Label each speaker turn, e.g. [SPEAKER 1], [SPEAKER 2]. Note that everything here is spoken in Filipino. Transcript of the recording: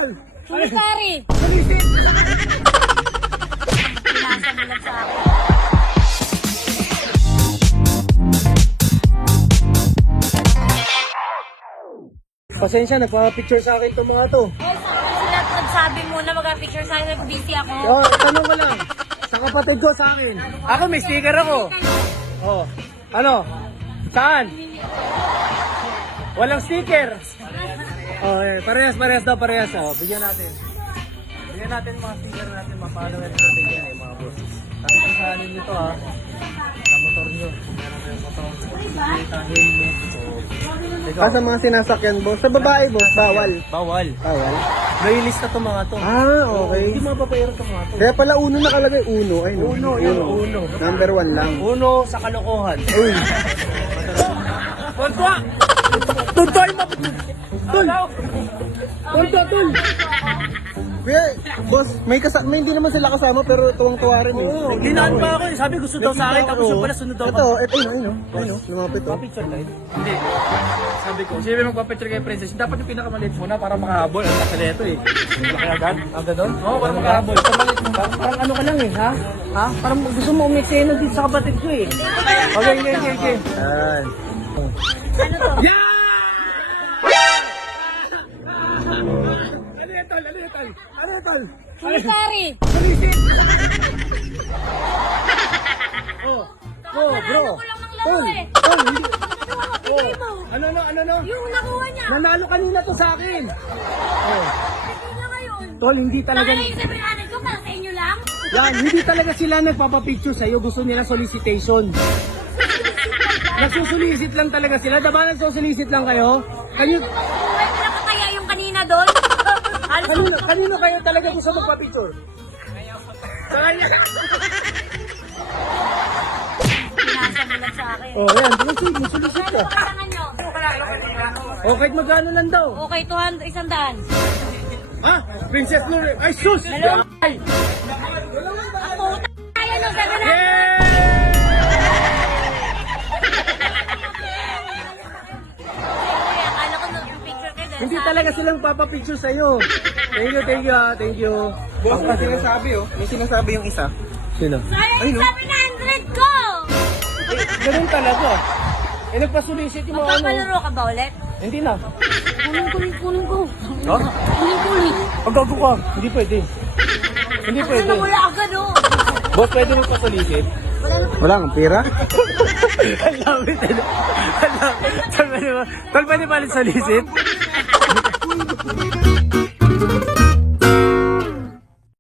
[SPEAKER 1] tol?
[SPEAKER 2] Sulisari!
[SPEAKER 1] Sulisit!
[SPEAKER 2] Pinasa mo lang sa akin.
[SPEAKER 1] Pasensya, nagpa-picture sa akin itong mga to.
[SPEAKER 2] Hoy, sila nagsabi mo na mag-picture sa akin, busy ako.
[SPEAKER 1] Oh, tanong ko lang. Sa kapatid ko sa akin. Ako, may sticker ako. Oh. Ano? Saan? Walang sticker. Oh, eh, parehas daw, parehas. Oh, bigyan natin. Bigyan natin mga sticker natin, mga followers natin yan eh, mga boss. Sabi ko sa anin nito ha, sa motor nyo. Kung meron kayong motor, kita, helmet. Oh.
[SPEAKER 3] Sa mga sinasakyan, boss. Sa babae, boss, bawal.
[SPEAKER 1] Bawal.
[SPEAKER 3] Bawal?
[SPEAKER 1] May lista to mga to.
[SPEAKER 3] Ah, okay.
[SPEAKER 1] Hindi mapapayaro to mga to.
[SPEAKER 3] Kaya pala uno nakalagay. Uno. Ay, no.
[SPEAKER 1] Uno, yun, uno.
[SPEAKER 3] Number 1 lang.
[SPEAKER 1] Uno sa kalokohan.
[SPEAKER 3] Uy.
[SPEAKER 1] Kontua! Tuntoy mo! Tol! Kontua, tol!
[SPEAKER 3] Kuya, boss, may hindi naman sila kasama pero tuwang-tuwa rin eh.
[SPEAKER 1] Oo, linaan pa ako eh. Sabi gusto daw sa akin, tapos yung pala sunod daw
[SPEAKER 3] Ito,
[SPEAKER 1] ako.
[SPEAKER 3] ayun, lumapit oh.
[SPEAKER 1] Papicture tayo? Hindi. Sabi ko, siyempre magpapicture kay Princess, dapat yung pinakamaliit muna para makahabol. Ang laki nito eh. Laki agad? Agad doon? Oo, para makahabol. Parang ano ka lang eh, ha? Ha? Parang gusto mo umiksena dito sa kapatid ko eh. Okay.
[SPEAKER 3] Yan.
[SPEAKER 2] Ano to?
[SPEAKER 1] Yeah! Ano yan, tol?
[SPEAKER 2] Sulisari!
[SPEAKER 1] Sulisit! Oh, bro.
[SPEAKER 2] Nanalo ko lang ng laro eh.
[SPEAKER 1] Hindi.
[SPEAKER 2] Bigay mo.
[SPEAKER 1] Ano?
[SPEAKER 2] Yung nakuha niya.
[SPEAKER 1] Nanalo kanina to sa akin. Oh.
[SPEAKER 2] Bigay niya ngayon.
[SPEAKER 1] Tol, hindi talaga...
[SPEAKER 2] Talaga yung sabi natin ko para sa inyo lang.
[SPEAKER 1] Yan, hindi talaga sila nagpapapicture sa'yo. Gusto nila solicitation. Nagsusulisit lang talaga sila. Diba nagsusulisit lang kayo?
[SPEAKER 2] Buhay ko lang kaya yung kanina doon.
[SPEAKER 1] Kanino kayo talaga gusto magpapicture? Sa kanya.
[SPEAKER 2] Pinasa mo lang sa akin.
[SPEAKER 1] Oh, yan. Sulisit ka.
[SPEAKER 2] Kailangan nyo.
[SPEAKER 1] Oh, kahit magkano lang daw.
[SPEAKER 2] Okay, 200, 100.
[SPEAKER 1] Ha? Princess Lure. Ay, sus!
[SPEAKER 2] Hello?
[SPEAKER 1] Ay!
[SPEAKER 2] Ang puta. Kaya nung 700. Akala ko nag-picture kayo dahil
[SPEAKER 1] Hindi
[SPEAKER 2] sa
[SPEAKER 1] talaga
[SPEAKER 2] akin.
[SPEAKER 1] silang papapicture sa'yo. Thank you.
[SPEAKER 3] Boss, may sinasabi oh. May sinasabi yung isa.
[SPEAKER 1] Sino?
[SPEAKER 2] Sayang yung 700 ko!
[SPEAKER 1] Ganun talaga. Eh, nagpasulisit yung mga ano.
[SPEAKER 2] Magpapalaro ka ba ulit?
[SPEAKER 1] Hindi na.
[SPEAKER 2] Kunin ko.
[SPEAKER 1] Ha?
[SPEAKER 2] Kunin.
[SPEAKER 1] Pagkago ka. Hindi pwede. Hindi
[SPEAKER 2] Ang
[SPEAKER 1] pwede.
[SPEAKER 2] wala agad oh.
[SPEAKER 1] Boss, pwede magpasulisit?
[SPEAKER 3] Wala kang pera?
[SPEAKER 1] Ang lapit. Tol, pwede ba? Tol, pwede ba ulit sulisit?